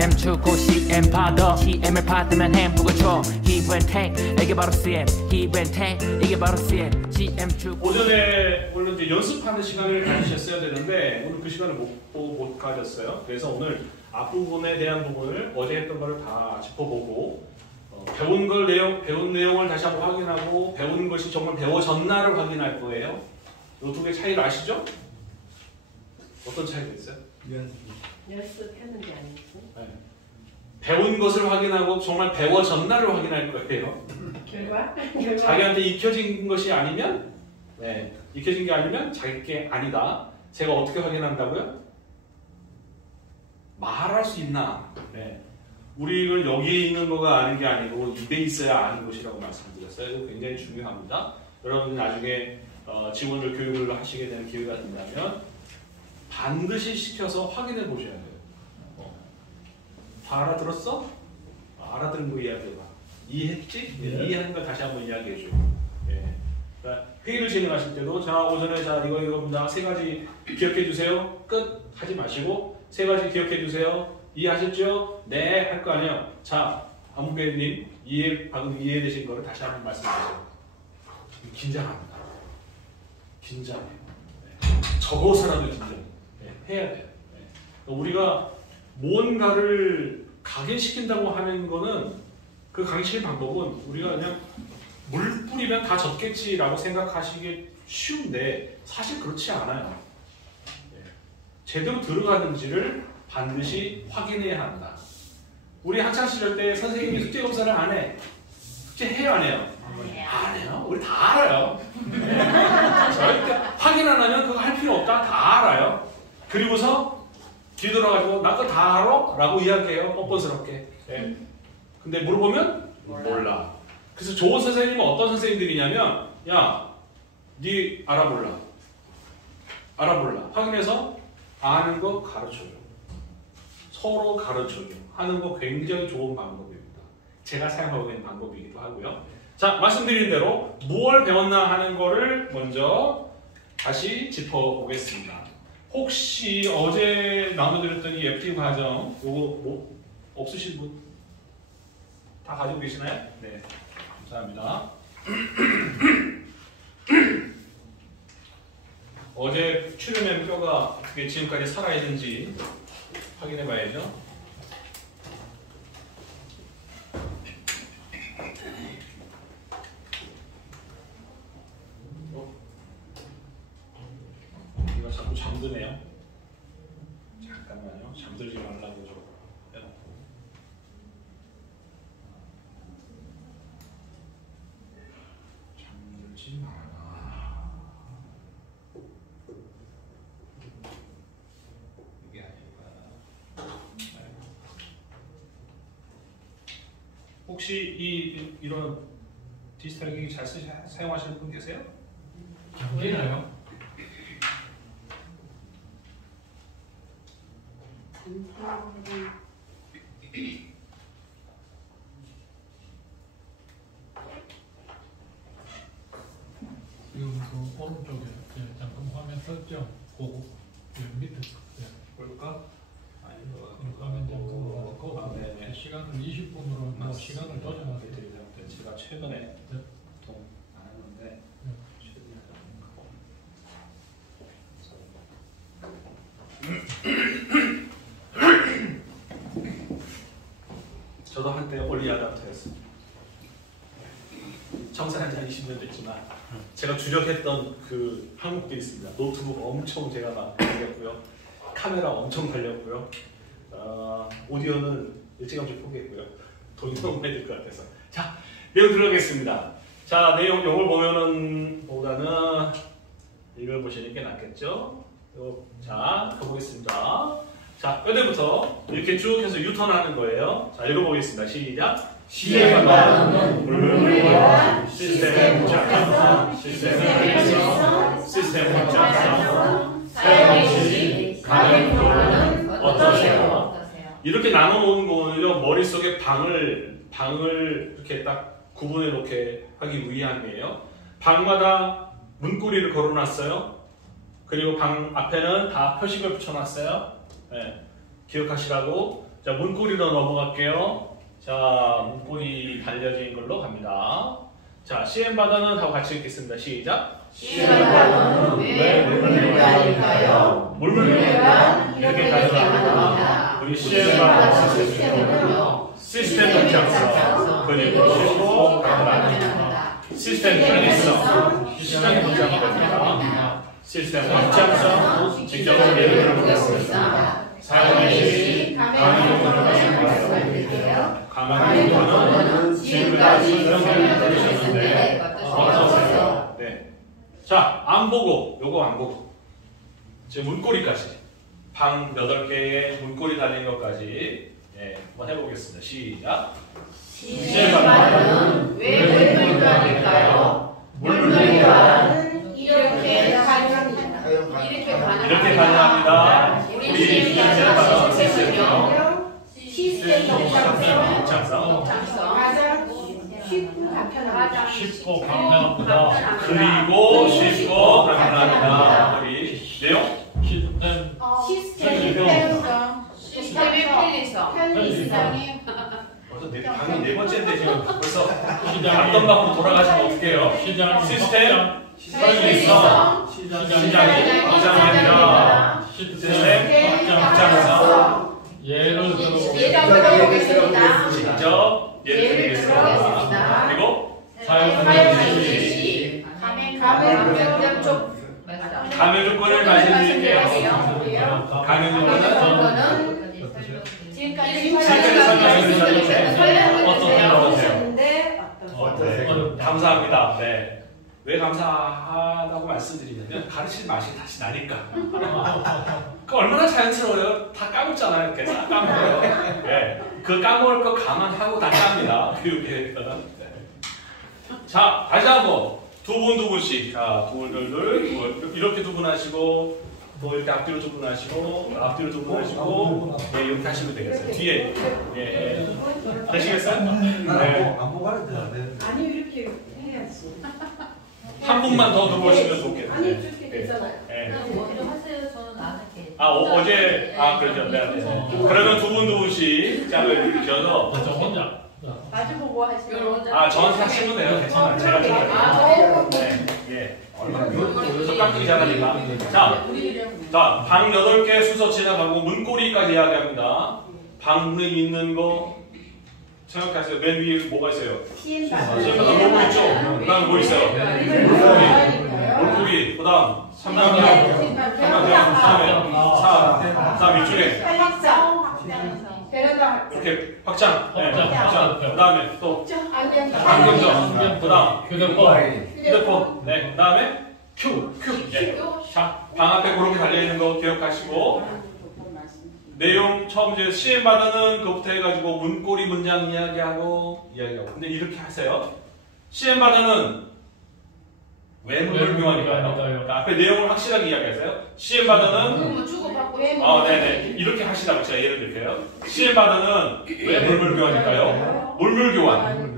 CM 주고 CM 받아 CM을 받으면 햄버거 줘 기브앤테이크 이게 바로 CM 기브앤테이크 이게 바로 CM CM 주고 오전에 물론 이제 연습하는 시간을 가지셨어야 되는데 오늘 그 시간을 못 가졌어요. 그래서 오늘 앞부분에 대한 부분을 어제 했던 거를 다 짚어보고 배운 내용을 다시 한번 확인하고 배운 것이 정말 배워졌나를 확인할 거예요. 이 두 개 차이를 아시죠? 어떤 차이가 있어요? 연습했는 게 아니고 네. 배운 것을 확인하고 정말 배워졌나를 확인할 거예요. 결과? 자기한테 익혀진 것이 아니면 익혀진 게 아니면 자기 게 아니다. 제가 어떻게 확인한다고요? 말할 수 있나? 우리는 여기에 있는 거가 아는 게 아니고 입에 있어야 아는 것이라고 말씀드렸어요. 이거 굉장히 중요합니다. 여러분이 나중에 직원들 교육을 하시게 되는 기회가 된다면 반드시 시켜서 확인해 보셔야 돼요. 다 알아들었어? 알아들은 거 이야기해봐. 이해했지? 이해하는 걸 다시 한번 이야기해줘. 그러니까 회의를 진행하실 때도 자 오전에 자 이겁니다. 세 가지 기억해 주세요. 끝 하지 마시고 세 가지 기억해 주세요. 이해하셨죠? 네 할 거 아니에요. 자 안무배님 방금 이해되신 거를 다시 한번 말씀해주세요. 긴장합니다. 긴장해요. 적어서라도 긴장. 해야 돼요. 우리가 무언가를 각인시킨다고 하는 거는 그 각인시키는 방법은 우리가 그냥 물 뿌리면 다 젖겠지라고 생각하시기 쉬운데 사실 그렇지 않아요. 제대로 들어가는지를 반드시 확인해야 한다. 우리 학창시절 때 선생님이 숙제 검사를 안 해. 숙제 해요 안 해요? 안 해요. 우리 다 알아요. 절대 확인 안 하면 그거 할 필요 없다. 다 알아요. 그리고서 뒤돌아가지고 나 그거 다 알아? 라고 이야기해요. 뻔뻔스럽게. 근데 물어보면 몰라. 그래서 좋은 선생님은 어떤 선생님들이냐면 야, 네 알아볼라. 확인해서 아는 거 가르쳐요. 서로 가르쳐요. 하는 거 굉장히 좋은 방법입니다. 제가 사용하고 있는 방법이기도 하고요. 자, 말씀드린 대로 무엇을 배웠나 하는 거를 먼저 다시 짚어보겠습니다. 혹시 어제 나눠드렸던 이 FT 과정 요거 뭐 없으신 분? 다 가지고 계시나요? 네, 감사합니다. 어제 출연된 뼈가 어떻게 지금까지 살아있는지 확인해 봐야죠. 이거 자꾸 잠드네요. 잠깐만요. 잠들지 말라고 좀 해놓고. 잠들지 마라. 이게 아닐까. 혹시 이런 디지털 기기 잘 사용하시는 분 계세요? 보이나요? 지금 그 오른쪽에 잠깐 화면 설정 보고 밑에 볼까? 화면 잠깐 네네. 시간을 20분으로 뭐 시간을 조정하게 돼요. 제가 최근에 보통 안 했는데 최근에 저도 한때 올리 아답터였어요. 청산한 지 한 20년 됐지만 제가 주력했던 그 항목들이 있습니다. 노트북 엄청 제가 막 달렸고요. 카메라 엄청 달렸고요. 오디오는 일찌감치 포기했고요. 돈이 너무 많이 들 것 같아서. 자, 내용 들어가겠습니다. 자, 내용 요걸 보면은 이걸 보시는 게 낫겠죠? 자, 가보겠습니다. 자, 뼈대부터 이렇게 쭉 해서 유턴하는 거예요. 자, 읽어보겠습니다. 시작. 시행을 말하는 물리와 시스템 작성, 시스템 작성, 사용 시 가능 경우는 어떠세요? 이렇게 나눠 놓은 거는요, 머릿속에 방을 이렇게 딱 구분해 놓게 하기 위함이에요. 방마다 문고리를 걸어 놨어요. 그리고 방 앞에는 다 표식을 붙여 놨어요. 네. 기억하시라고. 자, 문고리로 넘어갈게요. 자, 문고리 달려진 걸로 갑니다. 자, 시엠바다는 하고 같이 읽겠습니다. 시작. 시엠바다는 왜 물물교환일까요? 물물교환 이렇게 가져갑니다. 우리 시엠바다 시스템 동작성 그리고 쉽고 간단합니다. 시스템 편리성 시장의 동작입니다. 시스템 확장성 직접적으로 예를 들어보겠습니다. 사용시 강의용어를 말씀드릴게요. 강의용어는 지금까지 설명해주셨는데 어떠세요? 네. 자, 안 보고 요거 안 보고 지금 문고리까지 방 8개의 문고리 달린 것까지 한번 해보겠습니다. 시작. 시엠바다는 왜 물물교환일까요? 물물교환은 이렇게 가능합니다. 이렇게 가능합니다. 우리 시엠바다 시스템 동작성 가장 쉽고 간편한 쉽고 간편합니다. 그리고 쉽고 간편합니다. 우리 내용 시스템 시스템의 편리성 편리성이 방이 4번째인데 지금 벌써 앞던 방으로 돌아가시면 어떡해요? 시스템 편리성 시장이 확장됩니다. 시스템 확장성 예를 들어보겠습니다. 직접 예를 들겠습니다. 그리고 사용시 가맹 조건을 말씀드릴게요. 가맹 조건은 지금까지 설명해주셨는데 어떠세요? 어떠세요? 감사합니다. 네. 왜 감사하다고 말씀드리냐면 가르치는 맛이 다시 나니까. 그 얼마나 자연스러워요. 다 까먹잖아요. 이렇게 다 까먹어요. 네. 그 까먹을 거 감안하고 다 깝니다. 교육계획은. 네. 자, 다시 한번 두 분씩. 자, 둘. 이렇게 두 분 하시고 또 이렇게 앞뒤로 두 분 하시고 앞뒤로 두 분 하시고 네, 이렇게 하시면 되겠어요. 뒤에 되시겠어요? 네. 안 보고 하는데 안 되는데. 아니 이렇게 해야지. 한 분만 더 들어오시면 좋겠네요. 아니 이렇게 되잖아요. 네. 먼저 하세요. 저는 안 할게요. 어제 그렇죠. 네. 그러면 두 분씩 짝을 이루셔서 저 혼자 마주보고 하시면 저한테 하시면 돼요. 괜찮아요. 제가 좀 네. 깎기 잘하니까. 자, 방 8개 순서 지나가고 문고리까지 이야기합니다. 방에 있는 거 생각하세요. 맨 위에 뭐가 있어요? 시엠바다 로고 있죠? 그 다음에 뭐 있어요? 물고기. 그 다음 삼각형. 그 다음 이쪽에 이렇게 확장. 그 다음에 또 안경점. 그 다음 휴대폰. 네. 그 다음에 큐. 네. 자, 방 앞에 그렇게 달려있는 거 기억하시고 내용 처음 이제 시엠바다는 그것부터 해가지고 문고리 문장 이야기하고. 근데 이렇게 하세요. 시엠바다는 왜 물물교환일까요? 그러니까 앞에 내용을 확실하게 이야기하세요. 시엠바다는 네네 이렇게 하시라고 제가 예를 들게요. 시엠바다는 왜 물물교환일까요? 물물교환.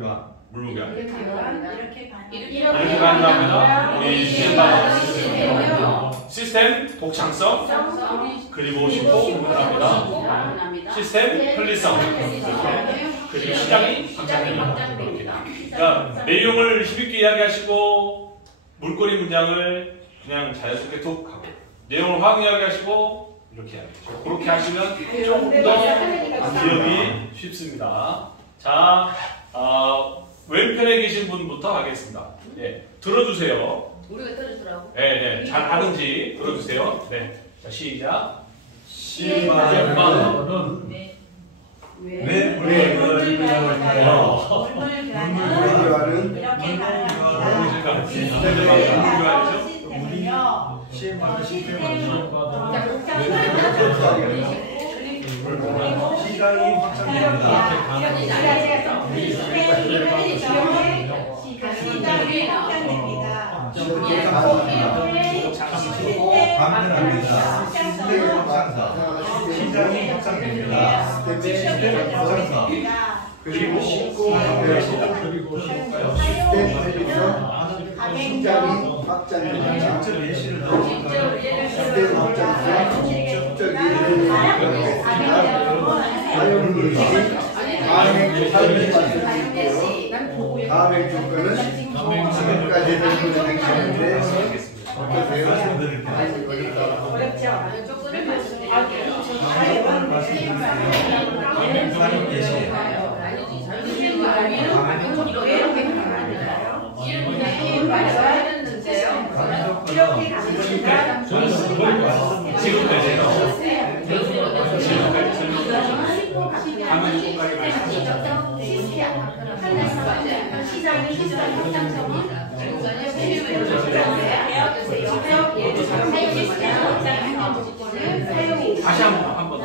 이렇게 가능합니다. 우리 시엠바다 시스템 독창성 그리고 쉽고 간편합니다. 시스템 편리성 그리고 시장이 확장됩니다. 그러니까 내용을 힘있게 이야기하시고 물고리 문장을 그냥 자연스럽게 툭 하고 내용을 확 이야기하시고 이렇게 이야기하시고 그렇게 하시면 조금 더 기억이 쉽습니다. 자, 왼편에 계신 분부터 하겠습니다. 네, 들어주세요. 우리가 들으시라고? 네, 잘 하는지 들어주세요. 네, 자 시작. 시엠바다는 왜 물물교환일까요? 물물교환은 이렇게 가능합니다. 시엠바다 시장이 확장됩니다. 간편합니다. 시스템 확장사 시장이 확장됩니다. 시스템 확장사 그리고 쉽고 간편합니다. 시스템 편리성 시장이 확장됩니다. 직접 예시를 넣어볼까요? 시스템 확장사 목적이 사용 예시 가맹 조건은 지금까지 했던 행정인데 어떠세요? 어렵죠? 조건을 말씀드릴게요. 다시 한번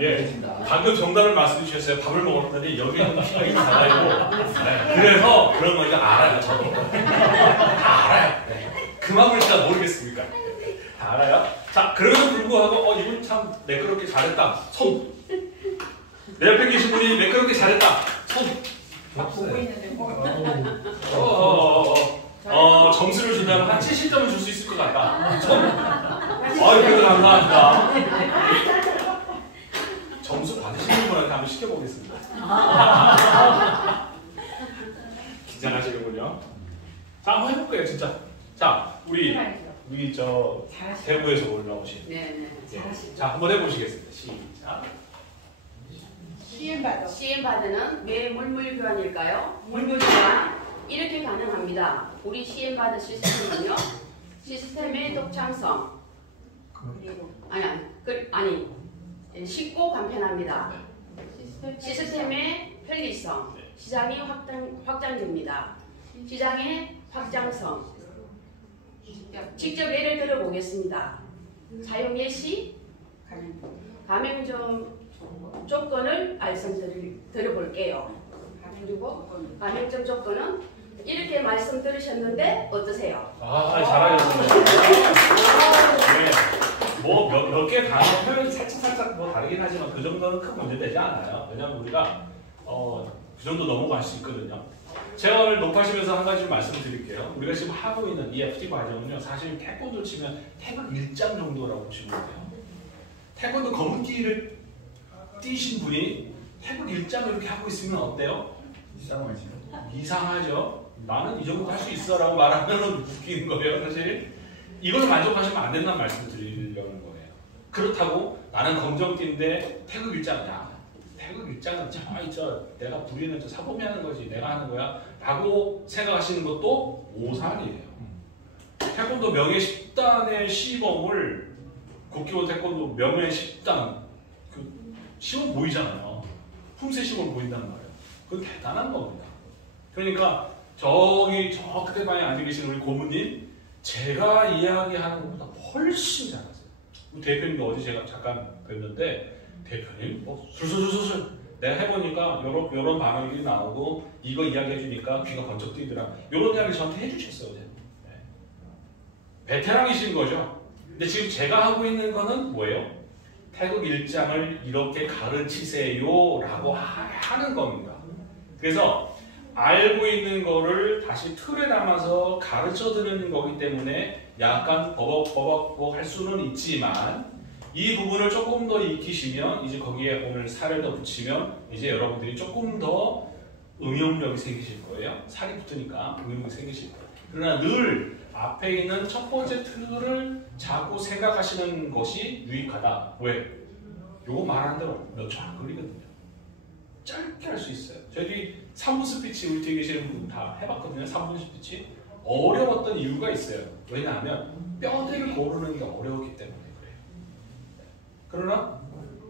예, 방금 정답을 말씀해 주셨어요. 밥을 먹었더니 여기는 피가 달아있고 그래서 그런 거 이거 알아요. 저도 다 알아요. 그 마음을 잘 모르겠습니까? 다 알아요. 자, 그럼에도 불구하고 이분 참 매끄럽게 잘했다. 손. 내 옆에 계신 분이 매끄럽게 잘했다. 손. 보고 있는데 점수를 준다면 한 70점을 줄 수 있을 것 같다. 손. 그래도 감사합니다. 점수 받으시는 분한테 한번 시켜보겠습니다. 긴장하시는군요. 자, 한번 해볼게요, 진짜. 자, 우리 저 대구에서 올라오신. 네네. 자, 한번 해보시겠습니다. 시작. 시엠바드는 왜 물물교환일까요? 물물교환 이렇게 가능합니다. 우리 시엠바드 시스템은요, 시스템의 독창성, 쉽고 간편합니다. 시스템의 편리성, 시장의 확장됩니다. 시장의 확장성. 직접 예를 들어보겠습니다. 사용 예시, 가맹점 조건을 말씀드려볼게요. 그리고 가맹점 조건은 이렇게 말씀드리셨는데 어떠세요? 잘하셨습니다. 뭐 몇 개 단어 표현이 살짝 뭐 다르긴 하지만 그 정도는 큰 문제 되지 않아요. 왜냐면 우리가 그 정도 넘어갈 수 있거든요. 제가 오늘 녹화하시면서 한 가지 말씀드릴게요. 우리가 지금 하고 있는 이 FT 과정은요, 사실 태권도 치면 태극 1장 정도라고 보시면 돼요. 태권도 검은띠를 띄신 분이 태극 1장을 이렇게 하고 있으면 어때요? 이상하죠? 나는 이 정도 할 수 있어 라고 말하면 웃기는 거예요, 사실. 이걸로 만족하시면 안 된다는 말씀 드리려는 거예요. 그렇다고 나는 검정띠인데 태극 1장이야. 태극 1장은 내가 부리는 저 사범이 하는 거지, 내가 하는 거야 라고 생각하시는 것도 오산이에요. 태권도 명예 10단의 시범을 국기원 태권도 명예 10단 그 시범 보이잖아요. 품새 시범 보인단 말이에요. 그건 대단한 겁니다. 그러니까 저기 저 끝에 방에 앉아 계신 우리 고모님 제가 이야기하는 것보다 훨씬 잘하세요. 대표님도 어제 제가 잠깐 뵀는데 대표님 술술술술 내가 해보니까 요런 반응이 나오고 이거 이야기해주니까 귀가 번쩍 뜨이더라. 요런 이야기 저한테 해주셨어요. 네. 베테랑이신 거죠. 근데 지금 제가 하고 있는 거는 뭐예요? 태극 일장을 이렇게 가르치세요 라고 하는 겁니다. 그래서 알고 있는 거를 다시 틀에 담아서 가르쳐 드리는 거기 때문에 약간 버벅버벅 할 수는 있지만 이 부분을 조금 더 익히시면 이제 거기에 오늘 살을 더 붙이면 이제 여러분들이 조금 더 응용력이 생기실 거예요. 살이 붙으니까 응용력이 생기실 거예요. 그러나 늘 앞에 있는 첫 번째 틀을 자꾸 생각하시는 것이 유익하다. 왜? 요거 말한 대로 몇 초 안 걸리거든요. 짧게 할 수 있어요. 저희 3분 스피치 우리 뒤에 계시는 분 다 해봤거든요. 3분 스피치. 어려웠던 이유가 있어요. 왜냐하면 뼈대를 고르는 게 어려웠기 때문에 그래요. 그러나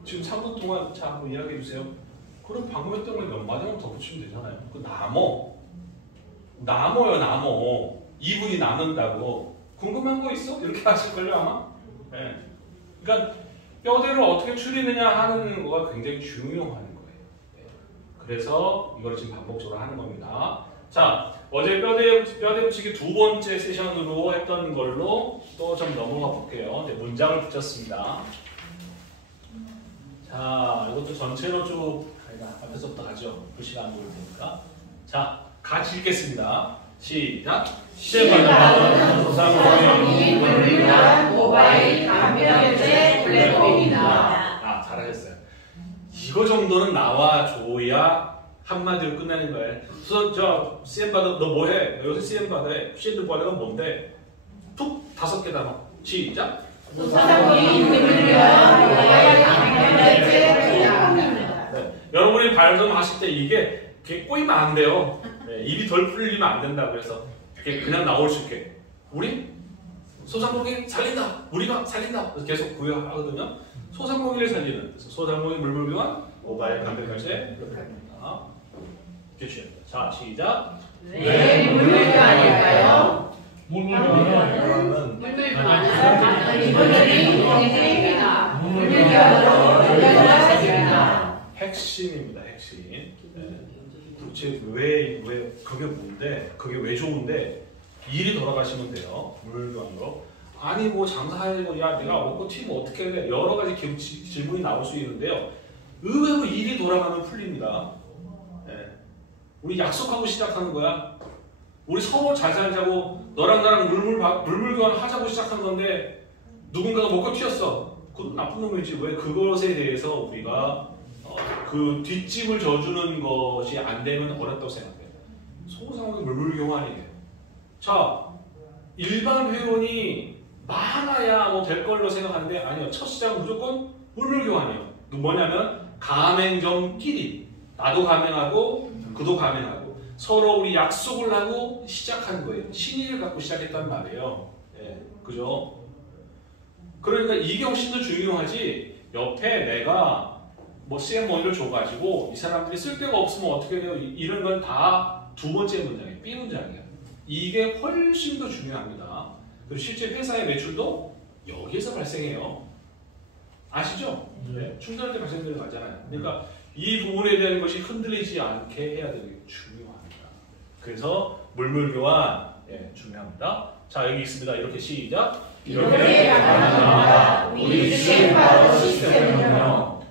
지금 3분 동안 자 한번 이야기해 주세요. 그럼 방금 했던 걸 몇 마디만 더 붙이면 되잖아요. 그 나머요. 2분이 남는다고. 궁금한 거 있어? 이렇게 하실걸요 아마? 네. 그러니까 뼈대를 어떻게 추리느냐 하는 거가 굉장히 중요한 거예요. 네. 그래서 이걸 지금 반복적으로 하는 겁니다. 자, 어제 뼈대 붙이기 두 번째 세션으로 했던 걸로 또 좀 넘어가 볼게요. 네, 문장을 붙였습니다. 자, 이것도 전체로 쭉 앞에서부터 가죠. 글씨가 안 보일 테니까. 자, 같이 읽겠습니다. 시작. 시제받은 소상공인 물류란 모바일 간편제 플랫폼입니다. 아, 잘하셨어요. 이거 정도는 나와줘야 한마디로 끝나는 거예요. 저 CM받아 너 뭐해? 요새 CM받아. CM받아가 뭔데? 툭 5개 단어. 시작. 소상공인 물류란 모바일 간편제 플랫폼입니다. 네. 여러분이 발음하실 때 이게 꼬이면 안 돼요. 네, 입이 덜 풀리면 안 된다. 그래서 그냥 나올 수 있게 우리 소상공인 살린다. 우리가 살린다. 그래서 계속 구현하거든요. 소상공인을 살리는 소상공인 물물교환 모바일 간편제 플랫폼입니다. 자, 시작. 왜 물물교환일까요? 물물교환은 물물교환은 이분들이 공개입니다. 물물교환으로 연결하십니다. 핵심입니다. 핵심. 네. 도대체 왜 그게 뭔데? 그게 왜 좋은데? 일이 돌아가시면 돼요. 물물교환으로. 아니 뭐 장사하고 야 내가 먹고 튀면 어떻게 해? 여러 가지 질문이 나올 수 있는데요. 의외로 일이 돌아가면 풀립니다. 네. 우리 약속하고 시작하는 거야. 우리 서로 잘 살자고 너랑 나랑 물물교환 하자고 시작한 건데 누군가가 먹고 튀었어. 그건 나쁜 놈이지. 왜 그것에 대해서 우리가 그 뒷짐을 져주는 것이 안 되면 어렵다고 생각해요. 소상공인 물물교환이에요. 자, 일반 회원이 많아야 뭐 될 걸로 생각하는데 아니요. 첫 시작은 무조건 물물교환이에요. 뭐냐면 가맹점끼리 나도 가맹하고 그도 가맹하고 서로 우리 약속을 하고 시작한 거예요. 신의를 갖고 시작했단 말이에요. 예, 그죠? 그러니까 이게 훨씬 더 중요하지. 옆에 내가 뭐 CM1을 줘가지고 이 사람들이 쓸 데가 없으면 어떻게 돼요? 이런 건 다 두 번째 문장이에요. B 문장이에요. 이게 훨씬 더 중요합니다. 그리고 실제 회사의 매출도 여기에서 발생해요. 아시죠? 네. 충전할 때 발생되는 거 알잖아요. 그러니까 이 부분에 대한 것이 흔들리지 않게 해야 되는 게 중요합니다. 그래서 물물교환 중요합니다. 자, 여기 있습니다. 이렇게 시작. 이렇게 가능합니다. 우리 CM받은 시스템은요.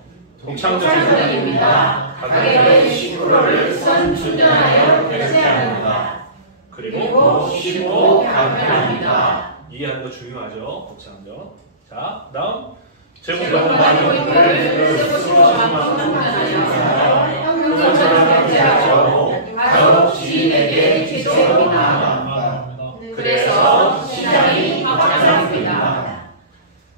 독창적입니다. 가격의 10%를 선 충전하여 결제합니다. 그리고 쉽고 간편합니다. 이해하는 거 중요하죠. 독창적. 자, 다음 제공받은 포인트를 스스로만큼 충전하여 현금처럼 결제하고 가족 지인에게 기초합니다. 그래서 시장이 확장됩니다.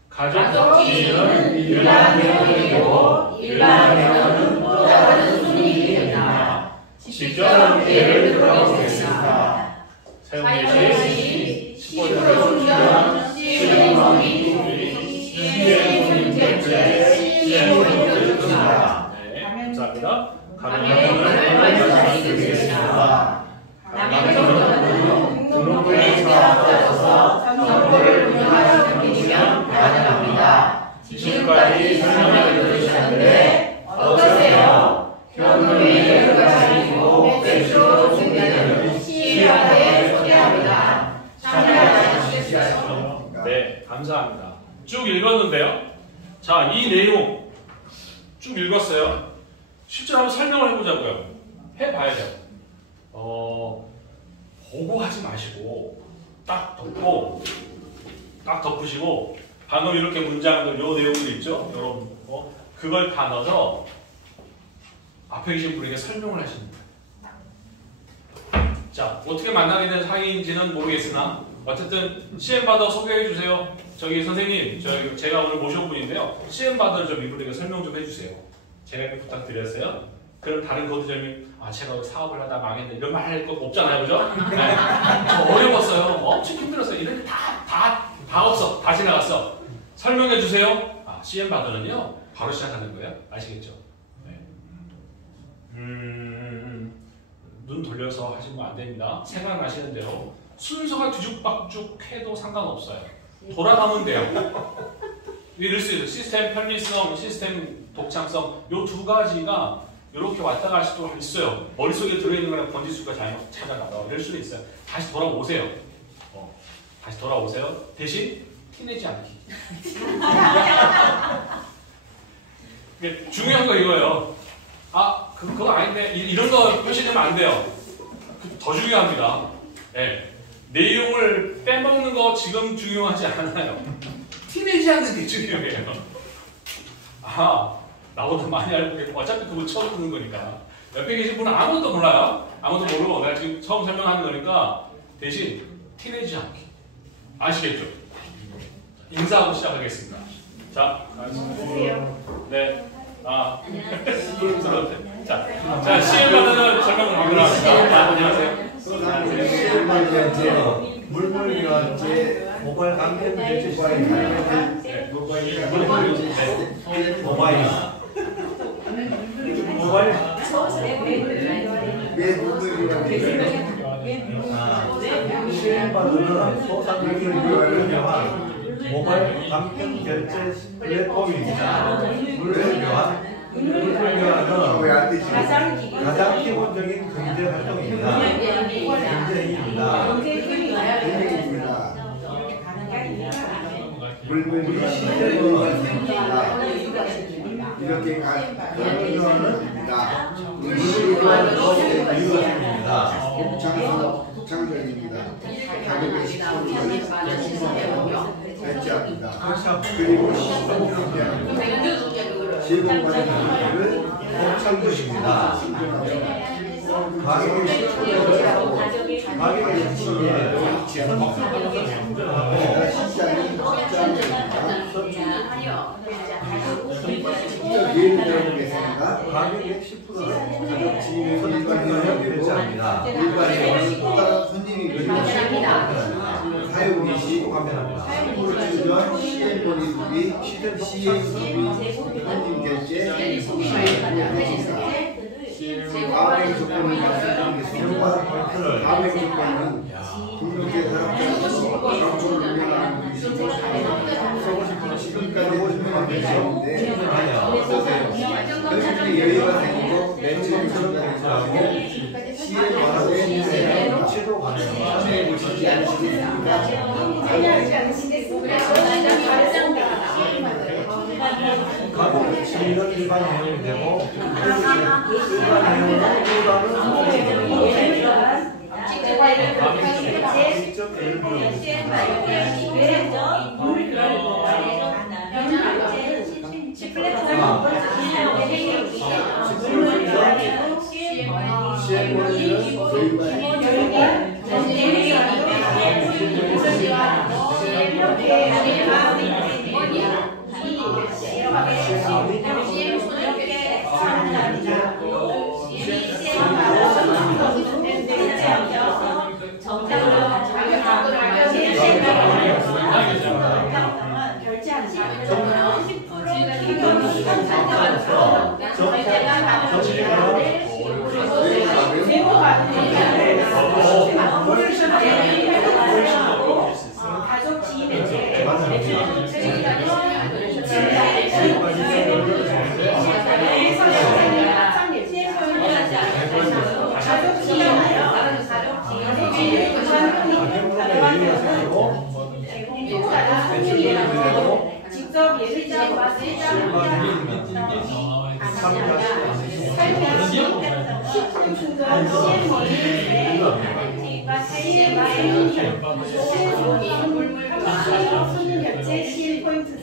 가족 지인은 일반 회원이고 일반 회원은 또 다른 손님이 됩니다. 직접 예를 들어보겠습니다. 사용 시 10% 충전, CM 범위, CM 결제, CM 포인트 줍니다. 네, 감사합니다. 가맹을 감사합니다. 쭉 읽었는데요. 자, 이 내용 쭉 읽었어요. 실제로 한번 설명을 해보자고요. 해봐야 돼요. 보고 하지 마시고 딱 덮으시고 방금 이렇게 문장들 요 내용들 있죠? 여러분 그걸 다 넣어서 앞에 계신 분에게 설명을 하시는 거예요. 자, 어떻게 만나게 된 사이인지는 모르겠으나 어쨌든 CM바더 소개해 주세요. 저기 선생님, 제가 오늘 모셔온 분인데요. CM바더를 좀 이분에게 설명 좀 해주세요. 제가 이렇게 부탁드렸어요. 그럼 다른 거두절님, 제가 사업을 하다 망했는데 이런 말 할 거 없잖아요, 그죠? 네. 저 어려웠어요. 엄청 힘들었어요. 이런 게 다 없어. 다 지나갔어. 설명해 주세요. CM바더는요, 바로 시작하는 거예요. 아시겠죠? 네. 눈 돌려서 하시면 안 됩니다. 생각나시는 대로 순서가 뒤죽박죽 해도 상관없어요. 돌아가면 돼요. 이럴 수 있어요. 시스템 편리성, 시스템 독창성 요 두 가지가 이렇게 왔다 갈 수도 있어요. 머릿속에 들어있는 거랑 번지수가 잘 찾아가다 이럴 수도 있어요. 다시 돌아오세요. 다시 돌아오세요. 대신 티내지 않기. 중요한 거 이거예요. 그거 아닌데 이런 거 표시되면 안 돼요. 더 중요합니다. 네. 내용을 빼먹는 거 지금 중요하지 않아요. 티내지 않는 게 중요해요. 나보다 많이 알고 계시고 어차피 그분 처음 듣는 거니까 옆에 계신 분은 아무것도 몰라요. 아무것도 모르고 내가 지금 처음 설명하는 거니까 대신 티내지 않기. 아시겠죠? 인사하고 시작하겠습니다. 자, 안녕하세요. 네. 자, CM바더는 설명을 하겠습니다. 안녕하세요. CM바더는 물물교환제 모바일 감면 결제 시스템 모바일 CM바더는 소상공인을 위한 모바일 감면 결제 플랫폼입니다. 물물교환은 가장 기본적인 경제 활동입니다. 경제입니다. 물물이 시대는 이렇게 가능합니다. 물물교환은 이루어집니다. 독창적입니다. 가격의 10%를 배치합니다. 그리고 시공관리를 독창 것입니다. 가격의 10%를 시장이 예를 들어보겠습니다. 가격의 10%는 가격 지인의 결제합니다. 일반인은 또 다른 손님이 사용이 시 주전 CM몰이 손님 결제 가격 조건을 말씀드리겠습니다. 가격 조건은 등록제 사업자로서 정보를 운영하는 분이시고 서고 싶은 지금까지 호주만 계시는데 어떠세요? 결국에 여유가 생기고 매출이 증가하고 시에 관하되 정치도 관해서 보시지 않으시겠습니까? 가격 지위는 일반 내용이 되고 일반 내용은 직접 예를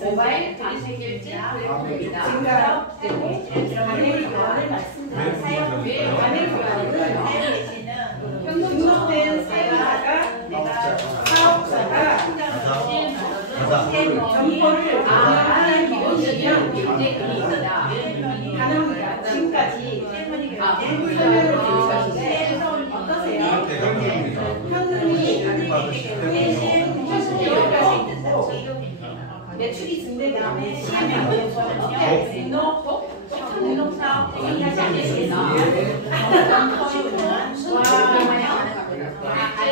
모바일 간생결제 플랫폼입니다. 등록된 사용자가 사업자가 정보를 하나의 기본적인 경제금이 있다. 가능합니다. 지금까지 설명을 드리셨는데 어떠세요? 현금이 매출이 증대된 다음에 시험에 어떻게 할까요? 등록사업 행위하지 않겠습니다.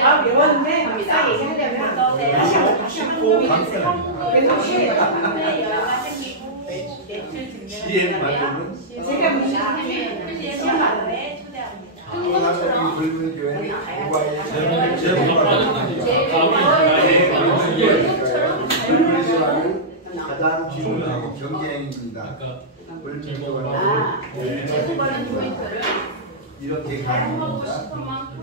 아, 외웠는데 막상 얘기하려면 다시 한번 CM 만드는 제가 문제하면 시험 받아요. 한국이 붉은 교회는 모바일 가장 중요한 경쟁입니다. 붉은 교회는 제공받는 포인트를 이렇게 사용하고 가능합니다. 싶은 만큼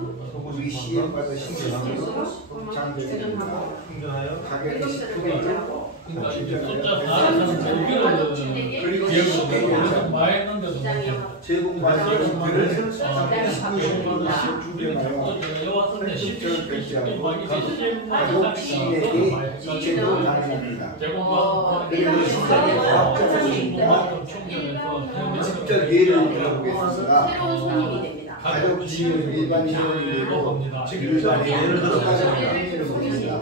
우리 CM 받은 신청으로 장점입니다. 충전하여 가격이 10%로 그러니까 이제 숫자 그리고 기억으로 시계는 많이 했는데도 제공받은 링크를 30만 원씩 충전하여 여왔었는데 편집자를 결제하고 가족 가족 시인에게 제공 가능합니다. 그리고 시장의 과학적인 정보와 직접 예를 들어보겠습니다. 새로운 손님이 됩니다. 가족 지인 일반 회원이 되고 일반 예를 들어서 확인을 보겠습니다.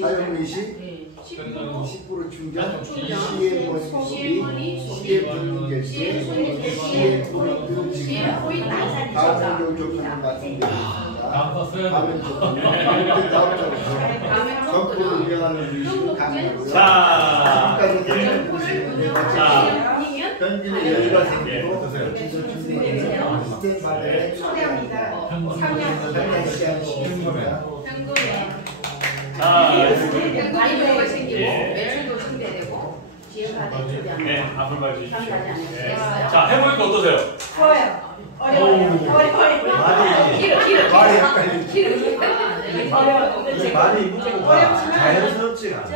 사용 미시 10% 충전, 시에머니 소비, 시에머니 결제, 시에포인트 지급, 다음 조건을 말씀드리겠습니다. 다음 조건은 정보를 운영하는 유식을 가능하고요. 자, 현금의 여유가 생기고 기술 충전기는 시스템 발달에 초대합니다. 상향 시간이 있습니다. 현금이 생기고 매출도 증대되고 지역화된 초대합니다. 네, 앞을 봐주십시오. 감사하지 네. 않으시겠어요? 자, 해보니까 어떠세요? 좋아요. 어려워요. 말이 약간 어려워요. 말이 자연스럽지가 않아.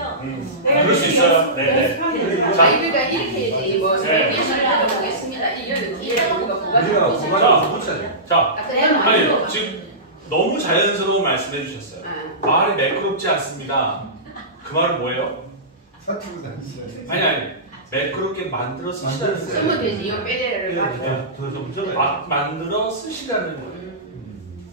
그럴 수 있어요. 네. 저희가 이렇게 뭐 예시를 들어보겠습니다. 이런 우리가 우리가 부가적으로 부가적으로 붙여야 돼. 자, 아니, 지금 너무 자연스러운 말씀해 주셨어요. 말이 매끄럽지 않습니다. 그 말은 뭐예요? 사투리 다니시죠? 아니. 매끄럽게 만들어 쓰시라는 쓰면 거예요. 되지. 이 빼대를 가지고. 더 붙여야 만들어 쓰시라는 거예요.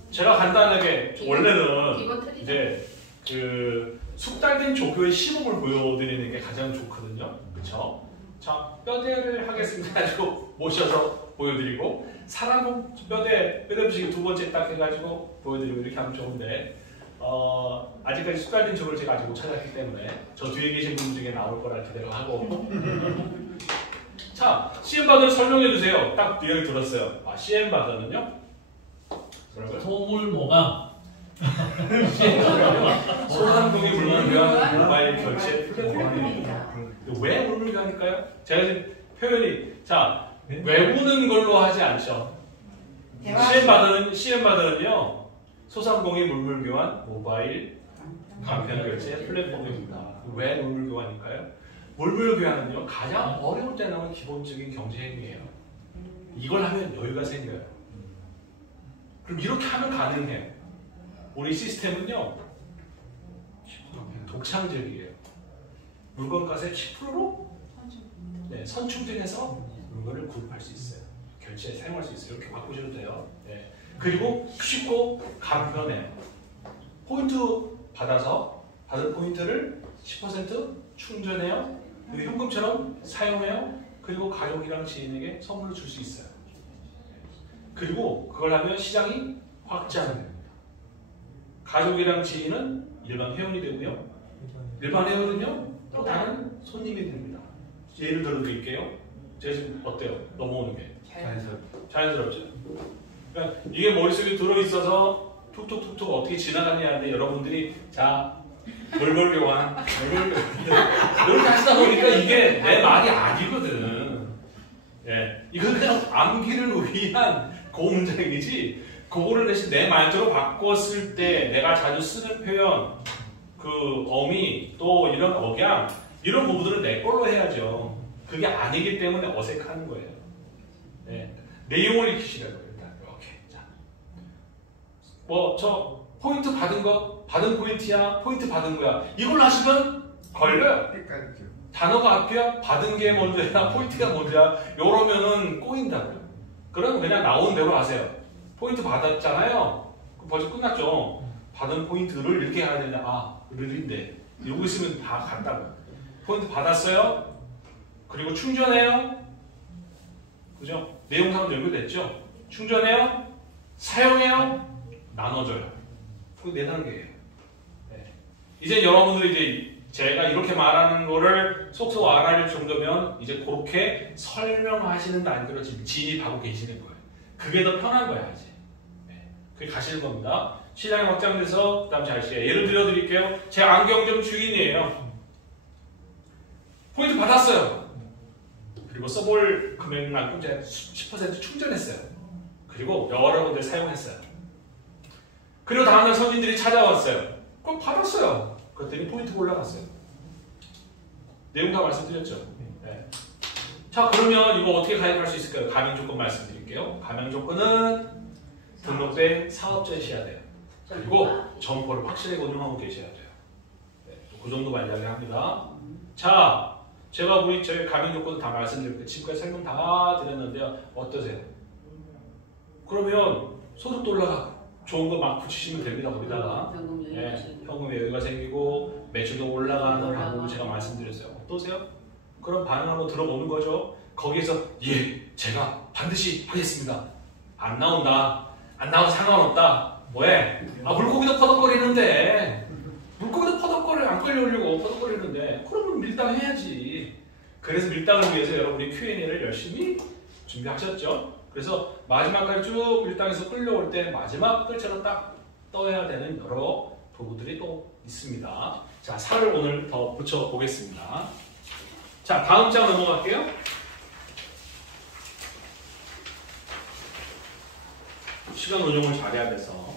제가 간단하게 원래는 기본 틀이죠. 이제 그 숙달된 조교의 시범을 보여드리는 게 가장 좋거든요. 그렇죠? 자, 뼈대를 하겠습니다. 가지고 모셔서 보여드리고 사람 뼈대 부시기 두 번째 딱 해가지고 보여드리고 이렇게 하면 좋은데 아직까지 숙달된 조교를 제가 아직 못 찾았기 때문에 저 뒤에 계신 분 중에 나올 거라 기대를 하고 자, CM 바더를 설명해 주세요. 딱 뒤에 들었어요. CM 바더는요? 뭐라고요? 소물모가 소상공인 물물교환 모바일 결제 플랫폼입니다. 왜 물물교환일까요? 제가 지금 표현이 자 외우는 걸로 하지 않죠. CM 바더는요 소상공인 물물교환 모바일 간편 결제 플랫폼입니다. 왜 물물교환일까요? 물물교환은요 가장 어려울 때 나오는 기본적인 경제 행위예요. 이걸 하면 여유가 생겨요. 그럼 이렇게 하면 가능해요. 우리 시스템은요 독창적이에요. 물건값의 10%로 선충전해서 물건을 구입할 수 있어요. 결제에 사용할 수 있어요. 이렇게 바꾸셔도 돼요. 네. 그리고 쉽고 간편해요. 포인트 받아서 받은 포인트를 10% 충전해요. 그리고 현금처럼 사용해요. 그리고 가족이랑 지인에게 선물을 줄 수 있어요. 그리고 그걸 하면 시장이 확장됩니다. 가족이랑 지인은 일반 회원이 되고요. 일반 회원은요 또 다른 손님이 됩니다. 예를 들어 드릴게요. 제가 지금 어때요? 넘어오는 게 자연스럽죠. 그러니까 이게 머릿속에 들어있어서 툭툭툭툭 어떻게 지나가냐는데 여러분들이 자 물물교환 이렇게 하시다 보니까 이게 내 말이 아니거든. 예, 이건 그냥 암기를 위한 그 문장이지. 그거를 대신 내 말대로 바꿨을 때 내가 자주 쓰는 표현, 그 어미, 또 이런 억양, 이런 부분들은 내 걸로 해야죠. 그게 아니기 때문에 어색한 거예요. 네. 내용을 익히시라고요. 일단 이렇게. 자, 뭐 저 포인트 받은 거, 받은 포인트야, 포인트 받은 거야. 이걸로 하시면 걸려요. 단어가 앞이야, 받은 게 먼저야, 포인트가 먼저야. 이러면은 꼬인다고요. 그럼 그냥 나오는 대로 하세요. 포인트 받았잖아요. 그럼 벌써 끝났죠. 받은 포인트를 이렇게 해야 되냐? 아, 를인데 여기 있으면 다 간다고요. 포인트 받았어요. 그리고 충전해요. 그죠? 내용상은 연결됐죠? 충전해요. 사용해요. 나눠줘요. 그 네 단계예요. 네. 이제 여러분들이 이제 제가 이렇게 말하는 거를 속속 알아낼 정도면 이제 그렇게 설명하시는 단계로 지금 진입하고 계시는 거예요. 그게 더 편한 거야 이제. 네. 그게 가시는 겁니다. 시장이 확장돼서 그다음 잘 시에 예를 들어 드릴게요. 제 안경점 주인이에요. 포인트 받았어요. 그리고 써볼 금액만큼 제가 10% 충전했어요. 그리고 여러 군데 사용했어요. 그리고 다음날 손님들이 찾아왔어요. 그럼 받았어요. 그랬더니 포인트가 올라갔어요. 내용 다 말씀드렸죠. 네. 자, 그러면 이거 어떻게 가입할 수 있을까요? 가명 조건 말씀드릴게요. 가명 조건은 등록된 사업자이셔야 돼요. 그리고 점포를 확실하게 운영하고 계셔야 돼요. 네, 그 정도만 이야기합니다. 자, 제가 우리 저희 가명 조건 다 말씀드렸고 지금까지 설명 다 드렸는데요. 어떠세요? 그러면 소득도 올라가고 좋은 거 막 붙이시면 됩니다. 거기다가 현금 여유가 생기고 매출도 올라가는 방법을 제가 말씀드렸어요. 어떠세요? 그런 반응 한번 들어보는 거죠. 거기에서 예, 제가 반드시 하겠습니다. 안 나온다. 안 나와도 상관없다. 뭐해? 아, 물고기도 퍼덕거리는데 물고기도 퍼덕거려 안 끌려오려고 퍼덕거리는데 그러면 밀당해야지. 그래서 밀당을 위해서 여러분이 Q&A를 열심히 준비하셨죠. 그래서 마지막까지 쭉 밀당해서 끌려올 때 마지막 글처럼 딱 떠야 되는 여러 도구들이 또 있습니다. 자, 살을 오늘 더 붙여보겠습니다. 자, 다음 장 넘어갈게요. 시간 운용을 잘해야 돼서.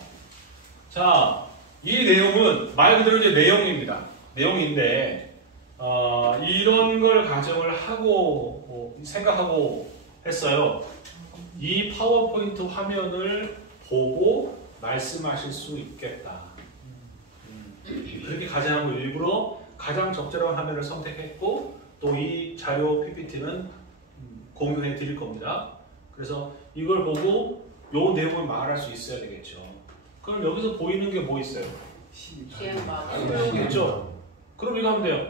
자, 이 내용은 말 그대로 이제 내용입니다. 내용인데, 이런 걸 가정을 하고, 생각하고 했어요. 이 파워포인트 화면을 보고 말씀하실 수 있겠다. 그렇게 가정하고 일부러 가장 적절한 화면을 선택했고, 또 이 자료 PPT는 공유해 드릴 겁니다. 그래서 이걸 보고 요 내용을 말할 수 있어야 되겠죠. 그럼 여기서 보이는 게 뭐 있어요? 있죠. 그럼 이거 하면 돼요.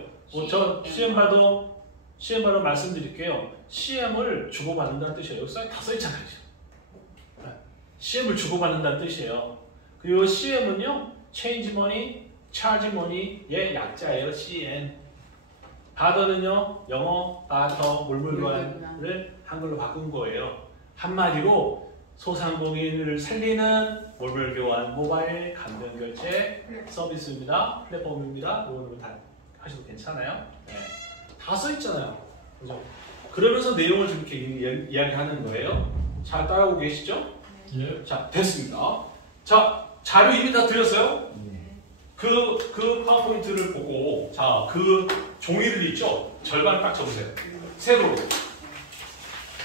저 CM바도 말씀드릴게요. CM을 주고받는다는 뜻이에요. 여기 다 써있잖아요. CM을 주고받는다는 뜻이에요. 그리고 CM은요, Change Money, Charge Money의 약자예요. CM. 바더는요, 영어 바더 물물교환을 한글로 바꾼 거예요. 한마디로 소상공인을 살리는 물물교환 모바일 감정결제 서비스입니다. 플랫폼입니다. 이거는 다 하셔도 괜찮아요. 네. 다 써있잖아요. 그죠? 그러면서 내용을 좀 이렇게 이야기하는 거예요. 잘 따라오고 계시죠? 네. 자, 됐습니다. 자, 자료 이미 다 드렸어요? 그 파워포인트를 보고, 자, 그 종이를 있죠? 절반 딱 접으세요. 세로로.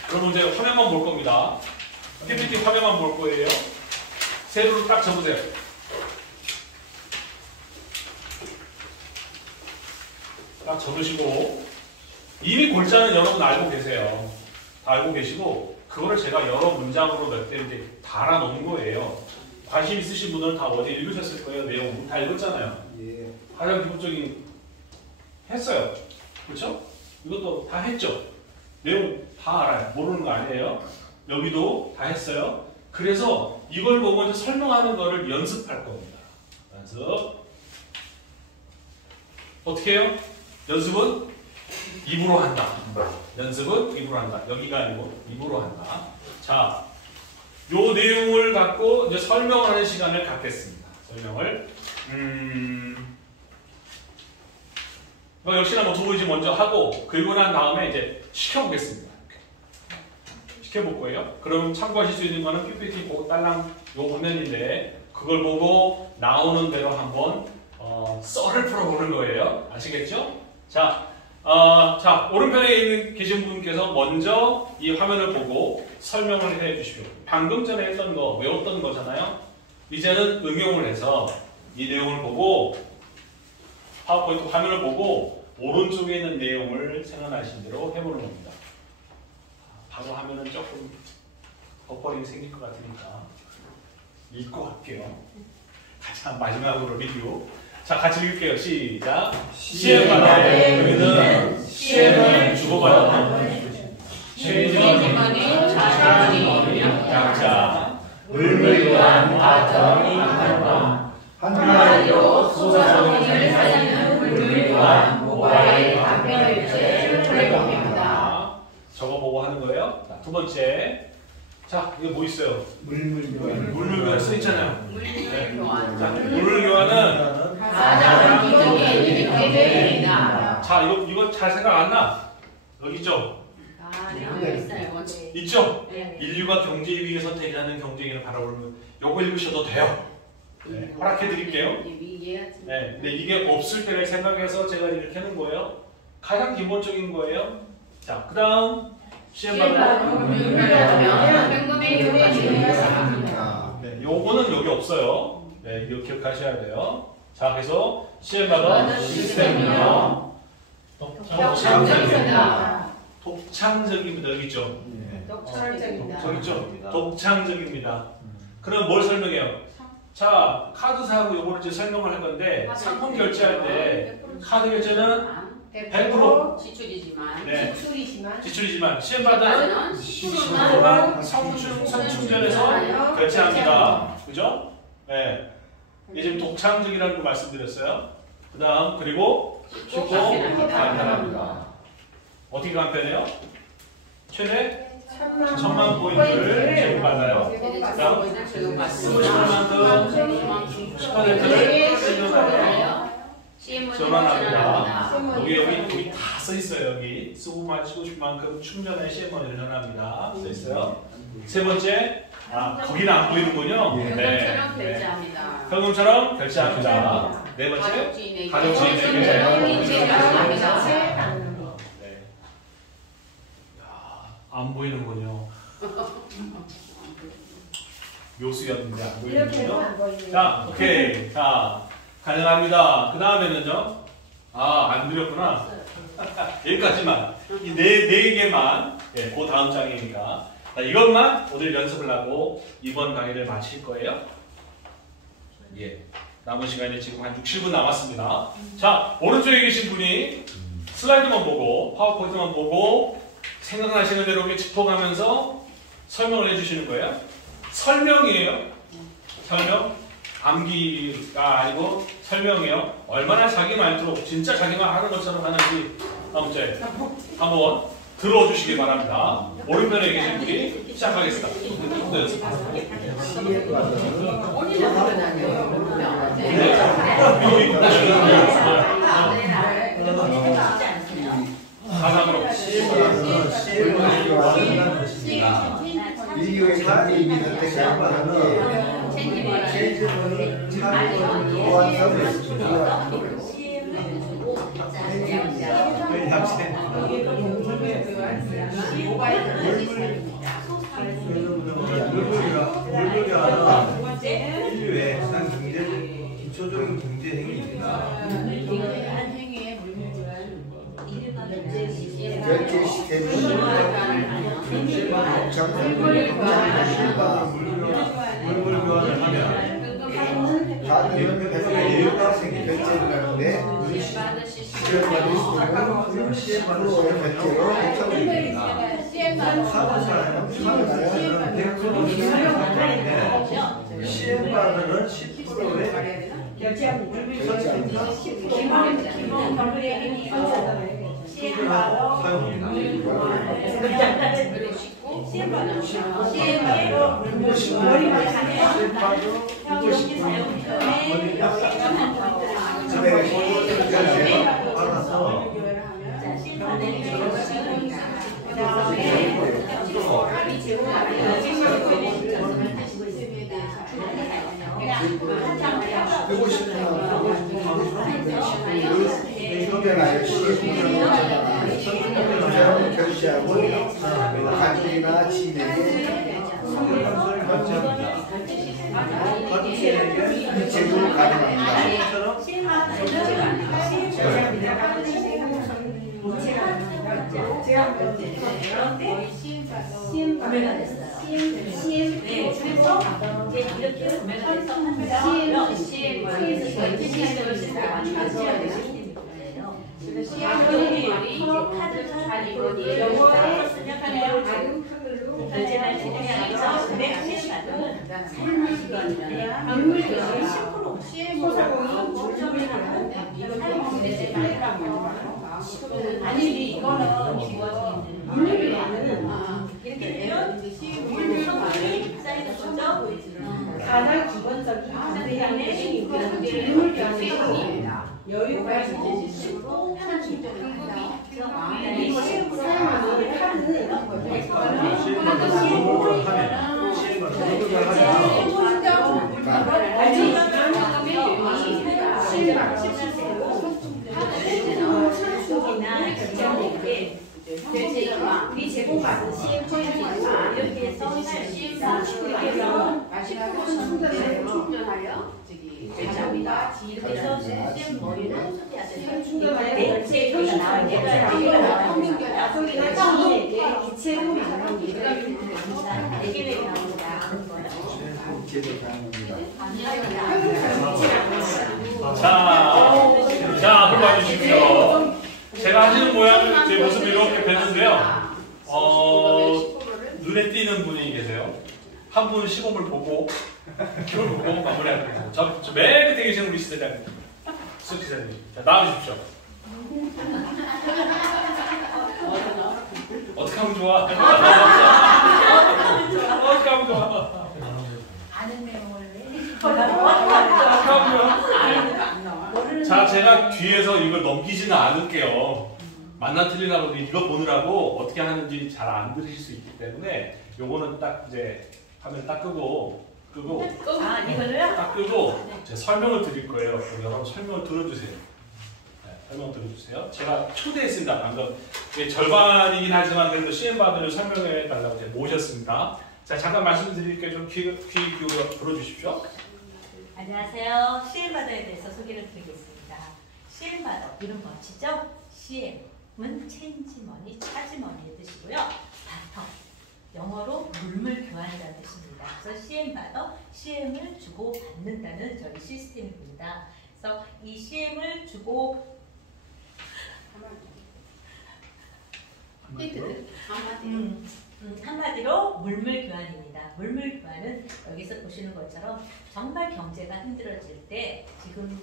그럼 이제 화면만 볼 겁니다. PPT 화면만 볼 거예요. 세로로 딱 접으세요. 딱 접으시고, 이미 골자는 여러분 알고 계세요. 다 알고 계시고, 그거를 제가 여러 문장으로 몇 개 이제 달아놓은 거예요. 관심 있으신 분들은 다 어디 읽으셨을 거예요. 내용 다 읽었잖아요. 예. 가장 기본적인 했어요. 그렇죠? 이것도 다 했죠. 내용 다 알아요. 모르는 거 아니에요. 여기도 다 했어요. 그래서 이걸 보고 이제 설명하는 거를 연습할 겁니다. 연습. 어떻게 해요? 연습은 입으로 한다. 연습은 입으로 한다. 여기가 아니고 입으로 한다. 자, 요 내용을 갖고 이제 설명을 하는 시간을 갖겠습니다. 설명을. 역시나 뭐 두 번째 먼저 하고, 그리고 난 다음에 이제 시켜보겠습니다. 시켜볼 거예요. 그럼 참고하실 수 있는 거는 PPT 딸랑 요 화면인데 그걸 보고 나오는 대로 한번 썰을 풀어보는 거예요. 아시겠죠? 자, 자 오른편에 계신 분께서 먼저 이 화면을 보고 설명을 해 주십시오. 방금 전에 했던 거 외웠던 거잖아요. 이제는 응용을 해서 이 내용을 보고 파워포인트 화면을 보고 오른쪽에 있는 내용을 생각나신 대로 해보는 겁니다. 바로 하면은 조금 버퍼링이 생길 것 같으니까 읽고 갈게요. 가장 마지막으로 리뷰. 자, 같이 읽을게요. 시작. 시험받아 우리는 시험을 주고받았던 최전이 자전이 약자 물물교환 바정이 한방 한마디로 소자성을 살리는 물물교환 모바일 답변일체 플랫폼입니다. 저거 보고 하는 거예요. 자, 두 번째. 자, 이거 뭐 있어요? 물물교환 써 있잖아요. 물물교환. 자, 물물교환은 가장 기본적인 개념입니다. 자, 이거 잘 생각 안 나? 여기 있죠? 있어요. 있죠? 네. 인류가 경제 위기에 선택하는 경쟁을 바라보면 요거 읽으셔도 돼요. 네, 허락해 드릴게요. 네, 근데 이게 없을 때를 생각해서 제가 이렇게 하는 거예요. 가장 기본적인 거예요. 자, 그 다음 시험받은 네, 요거는 여기 없어요. 네, 이거 기억하셔야 돼요. 자, 그래서 시험받은 시스템은요. 독창적입니다. 여기 있죠? 저기 있죠? 독창적입니다. 그럼 뭘 설명해요? 자, 카드 사고 요거를 이제 설명을 할 건데 상품 결제할 때 카드 결제는 100% 지출이지만 네. 지출이지만 지출이지만 시험받은 성충전에서 결제합니다. 그죠? 네. 이게 지금 독창적이라는 거 말씀드렸어요. 그 다음 그리고 쉽고 간편합니다. 어떻게 간편해요? 최대 1000만 포인트를 제공받아요. 쓰고싶은 만큼 10%를 제공받아요. 전환합니다. 여기 다 써 있어요. 여기 쓰고 싶은 만큼 충전에 CM머니를 전환합니다. 써 있어요. 세 번째, 거기는 안 보이는군요. 현금처럼 결제합니다. 현금처럼 결제합니다. 네 번째, 가족지인에게 안 보이는군요. 묘수였는데 안 보이는군요. 자, 오케이. 자, 가능합니다. 그 다음에는요. 안 드렸구나. 여기까지만. 이 네 개만. 예, 그 다음 장이니까. 자, 이것만 오늘 연습을 하고 이번 강의를 마칠 거예요. 예. 남은 시간이 지금 한 6, 7분 남았습니다. 자, 오른쪽에 계신 분이 슬라이드만 보고, 파워포인트만 보고, 생각나시는 대로 이렇게 짚어가면서 설명을 해주시는 거예요. 설명이에요. 설명. 암기가 아니고 설명이에요. 얼마나 자기 말투로 진짜 자기만 하는 것처럼 하는지 한번 들어주시기 바랍니다. 오른편에 계신 분이 시작하겠습니다. 가상으로 인류의 가치 있는데 결과는 체인지는 참고는 보완성을 했습니다. 물물교환은 인류의 가장 기초적인 경제 행위입니다. 결제 시스템은 물물교환을 하면 다른 예외가 생기는 결제를 하는데 시험받을 수 있는 결제로 결정됩니다. 사무사는 100%는 시험받는 10%의 결제합니다. 사용합니다. 협약하여 시행을 결시하고 가족이나 지인에게 제공을 가능합니다. 구매가 됐어요. 그래서 이제 이렇게 구매가 돼서 하면 시행에서 저희 시스템을 쓰고 가져야 되는 시스템일 거예요. 그래서 시행이 영어에 생각하네요. 결제를 진행하면서 금액 시행받으면 물물 교환이 10% 소상공인 5점을 하고 아니 이거는 물물 교환은 이렇게 되면 물물 교환이 사이즈 먼저 가장 기본적인 대상의 물물 교환이 여유가 있고 쉽고 편하게 그리고 실제로 사용하는 카드는 우리 제공받은 시행 포인트가 이렇게 해서 충전하려 대장비가 그래서 시행 머리를 소비하세요. 대체가 나올 때가 소리나 지인에게 기체로 말하는 게 대기획이 나옵니다. 자, 한번 봐주십시오. 제가 하시는 모양을 제 모습을 이렇게 뵀는데요. 눈에 띄는 분이 계세요. 한 분은 시범을 보고 그걸 보고 마무리할 거예요. 저맨 끝에 계시는 우리 시대장님, 수 기자님, 자 나와주십시오. 어떻게 하면 좋아? 어떻게 하면 좋아? 아는 내용을 자, 제가 뒤에서 이걸 넘기지는 않을게요. 만나 틀리나 보니 이거 보느라고 어떻게 하는지 잘 안 들으실 수 있기 때문에 요거는 딱 이제 화면 딱 끄고 이거를요? 딱 끄고 제가 설명을 드릴 거예요. 여러분 설명을 들어주세요. 네, 설명 들어주세요. 제가 초대했습니다. 방금 절반이긴 하지만 그래도 CM바들을 설명해 달라고 제가 모셨습니다. 자, 잠깐 말씀드릴게요. 좀 귀 기울여 들어주십시오. 안녕하세요. CM바더에 대해서 소개를 드리겠습니다. CM바더 이름 멋지죠? CM은 체인지머니, 차지머니의 뜻이고요. 바터 영어로 물물 교환이라는 뜻입니다. 그래서 CM바더, CM을 주고 받는다는 저희 시스템입니다. 그래서 이 CM을 주고 한마디로 물물 교환입니다. 물물 교환은 여기서 보시는 것처럼 정말 경제가 힘들어질 때 지금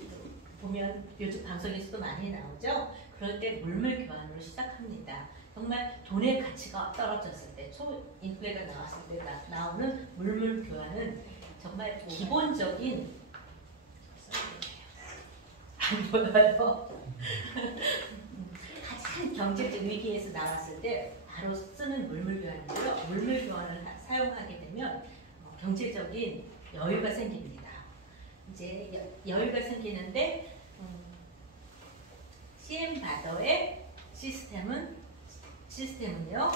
보면 요즘 방송에서도 많이 나오죠. 그럴 때 물물 교환으로 시작합니다. 정말 돈의 가치가 떨어졌을 때, 초인플레가 나왔을 때 나오는 물물 교환은 정말 기본적인 안 보여요. 가장 경제적 위기에서 나왔을 때 바로 쓰는 물물 교환이고요. 물물 교환을 사용하게 되면 경제적인 여유가 생깁니다. 이제 여유가 생기는데 CM바더의 시스템은요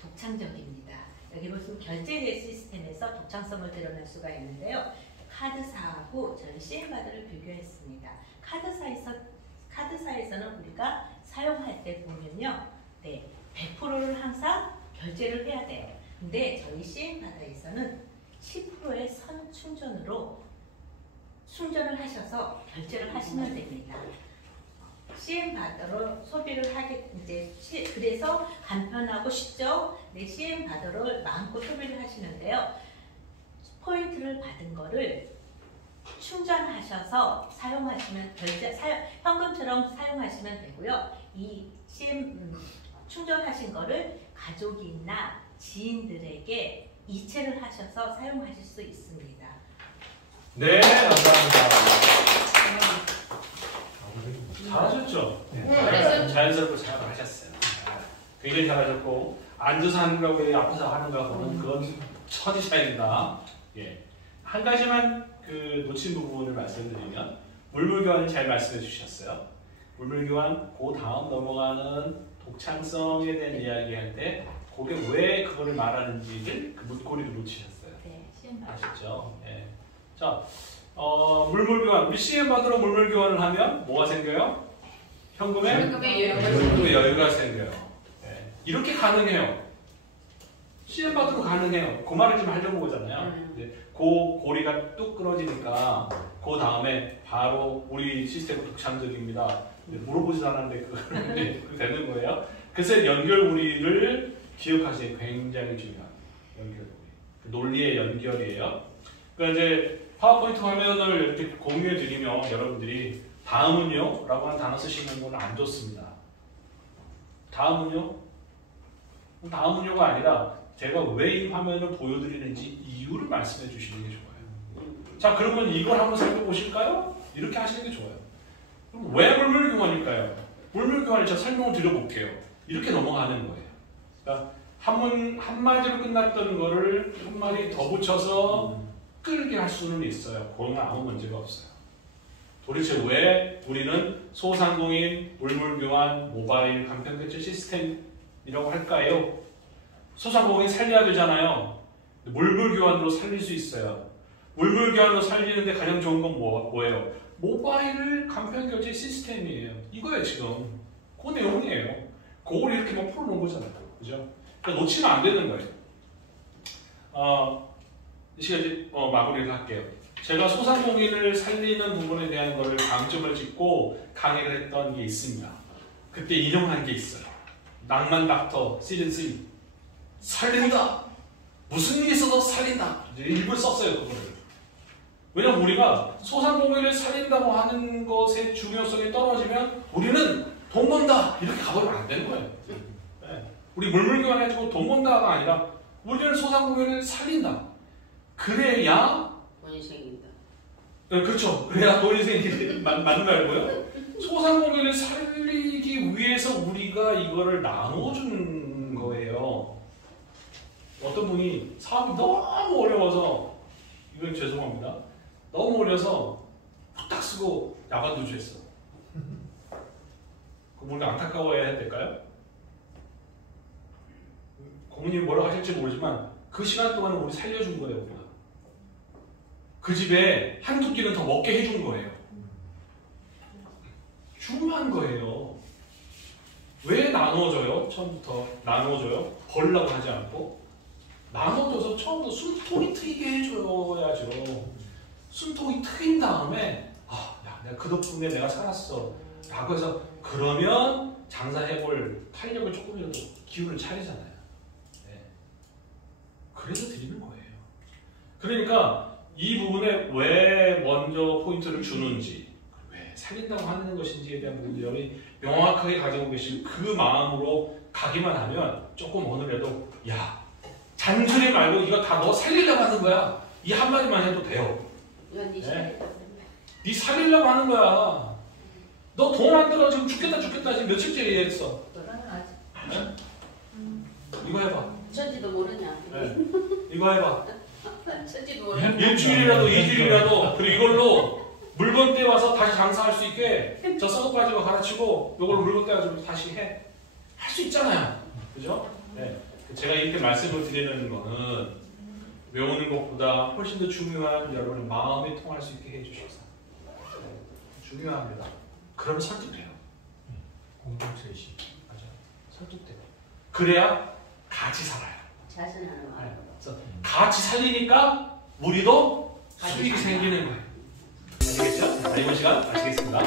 독창적입니다. 여기 보시면 결제 시스템에서 독창성을 드러낼 수가 있는데요. 카드사하고 저희 CM바더를 비교했습니다. 카드사에서는 우리가 사용할 때 보면요, 100%를 항상 결제를 해야 돼요. 근데 저희 CM바더에서는 10%의 선 충전을 하셔서 결제를 하시면 됩니다. CM바더로 소비를 하게 그래서 간편하고 쉽죠. CM바더를 마음껏 소비를 하시는데요. 포인트를 받은 거를 충전하셔서 사용하시면 현금처럼 사용하시면 되고요. 이 충전하신 거를 가족이나 지인들에게 이체를 하셔서 사용하실 수 있습니다. 네, 감사합니다. 잘하셨죠? 네. 자연스럽고 잘하셨어요. 굉장히 잘하셨고 앉아서 하는 거하고 앞에서 하는 거하고는 그건 천지 차이입니다. 예. 한 가지만 그 놓친 부분을 말씀드리면 물물교환을 잘 말씀해 주셨어요. 물물교환 그 다음 넘어가는 독창성에 대한 이야기할 때 그게 왜 그거를 말하는지를 그 물꼬리를 놓치셨어요. 네, 시험 아셨죠? 예. 자, 물물교환 우리 CM 받으러 물물교환을 하면 뭐가 생겨요? 현금의 여유가 생겨요. 예. 이렇게 가능해요. CM 받으러 가능해요. 그 말을 좀 하려고 보잖아요. 이제 그 고리가 뚝 끊어지니까 그 다음에 바로 우리 시스템은 독창적입니다. 물어보지도 않았는데 그걸 되는 거예요. 그래서 연결고리를 기억하시는 게 굉장히 중요한 연결고리. 논리의 연결이에요. 그러니까 이제 파워포인트 화면을 이렇게 공유해 드리면 여러분들이 다음은요? 라고 하는 단어 쓰시는 건 안 좋습니다. 다음은요? 다음은요가 아니라 제가 왜 이 화면을 보여드리는지 이유를 말씀해 주시는 게 좋아요. 자, 그러면 이걸 한번 살펴보실까요? 이렇게 하시는 게 좋아요. 그럼 왜 물물교환일까요? 물물교환을 제가 설명을 드려볼게요. 이렇게 넘어가는 거예요. 그러니까 한마디로 끝났던 거를 한 마디 더 붙여서 끌게 할 수는 있어요. 그건 아무 문제가 없어요. 도대체 왜 우리는 소상공인 물물교환 모바일 간편결제 시스템이라고 할까요? 소상공인 살려야 되잖아요. 물물교환으로 살릴 수 있어요. 물물교환으로 살리는데 가장 좋은 건 뭐예요? 모바일 간편결제 시스템이에요. 이거예요 지금. 그 내용이에요. 그걸 이렇게 막 풀어놓은 거잖아요. 그죠? 그러니까 놓치면 안 되는 거예요. 이 시간 이제 마무리를 할게요. 제가 소상공인을 살리는 부분에 대한 거를 강점을 짓고 강의를 했던 게 있습니다. 그때 인용한 게 있어요. 낭만 닥터 시즌 3 살린다. 무슨 일이 있어도 살린다. 이제 일부러 썼어요 그거를. 왜냐면 우리가 소상공인을 살린다고 하는 것의 중요성이 떨어지면 우리는 돈 번다 이렇게 가버리면 안 되는 거예요. 네. 우리 물물교환 해주고 돈 번다가 아니라 우리는 소상공인을 살린다. 그래야 돈이 생긴다. 네, 그렇죠. 그래야 돈이 생기는 맞는 말고요. 소상공인을 살리기 위해서 우리가 이거를 나눠준 거예요. 어떤 분이 사업이 너무 어려워서 이건 죄송합니다. 너무 어려서 후딱 쓰고 야간 도주했어. 그럼 우리가 안타까워해야 될까요? 고모님이 뭐라고 하실지 모르지만 그 시간 동안 우리 살려준 거예요. 우리가. 그 집에 한두 끼는 더 먹게 해준 거예요. 중요한 거예요. 왜 나눠줘요? 처음부터 나눠줘요? 벌라고 하지 않고 나눠줘서 처음부터 숨통이 트이게 해줘야죠. 숨통이 트인 다음에 야, 내가 그 덕분에 내가 살았어 라고 해서 그러면 장사해볼 탄력을 조금이라도 기운을 차리잖아요. 네. 그래서 드리는 거예요. 그러니까 이 부분에 왜 먼저 포인트를 주는지 왜 살린다고 하는 것인지에 대한 부분들이 명확하게 가지고 계신 그 마음으로 가기만 하면 조금 오늘에도 야 잔소리 말고 이거 다 너 살리려고 하는 거야. 이 한마디만 해도 돼요. 네. 네 살리려고 하는 거야. 너 돈 안 들어 지금 죽겠다 지금 며칠째 얘기했어. 네? 이거 해봐. 천지도 모르냐. 네. 이거 해봐. 천지도 모르냐. 일주일이라도 2주일이라도 그리고 이걸로 물건 떼와서 다시 장사할 수 있게 저 썩어 가지고 가르치고 이걸로 물건 떼가지고 다시 해. 할 수 있잖아요. 그죠? 네. 제가 이렇게 말씀을 드리는 거는 외우는 것보다 훨씬 더 중요한 여러분의 마음이 통할 수 있게 해주셔서 중요합니다. 그러면 설득돼요. 공동체의식. 맞아요. 설득돼요. 그래야 같이 살아요. 자신하는 마음. 네. 그래서 같이 살리니까 우리도 수익이 생기는 거예요. 아시겠죠? 자, 이번 시간 마치겠습니다.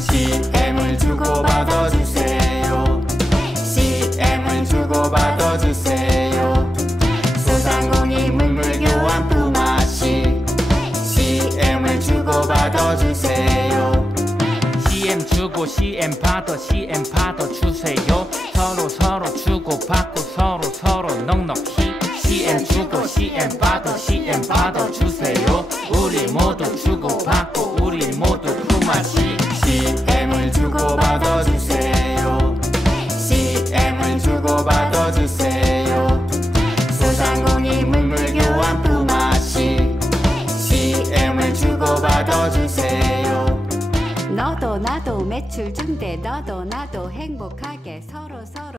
CM을 주고받아 주세요. CM을 주고받아 주세요. 소상공인 물물교환 품앗이 CM을 주고받아 주세요. CM 주고 CM 받아 주세요. 서로 주고받고 서로 넉넉히 CM 주고 CM 받아 주세요. 우리 모두 주고받고 우리 모두 품앗이 CM을 주고받아 주세요. CM을 주고받아 주세요. 서로 매출 증대 너도 나도 행복하게 서로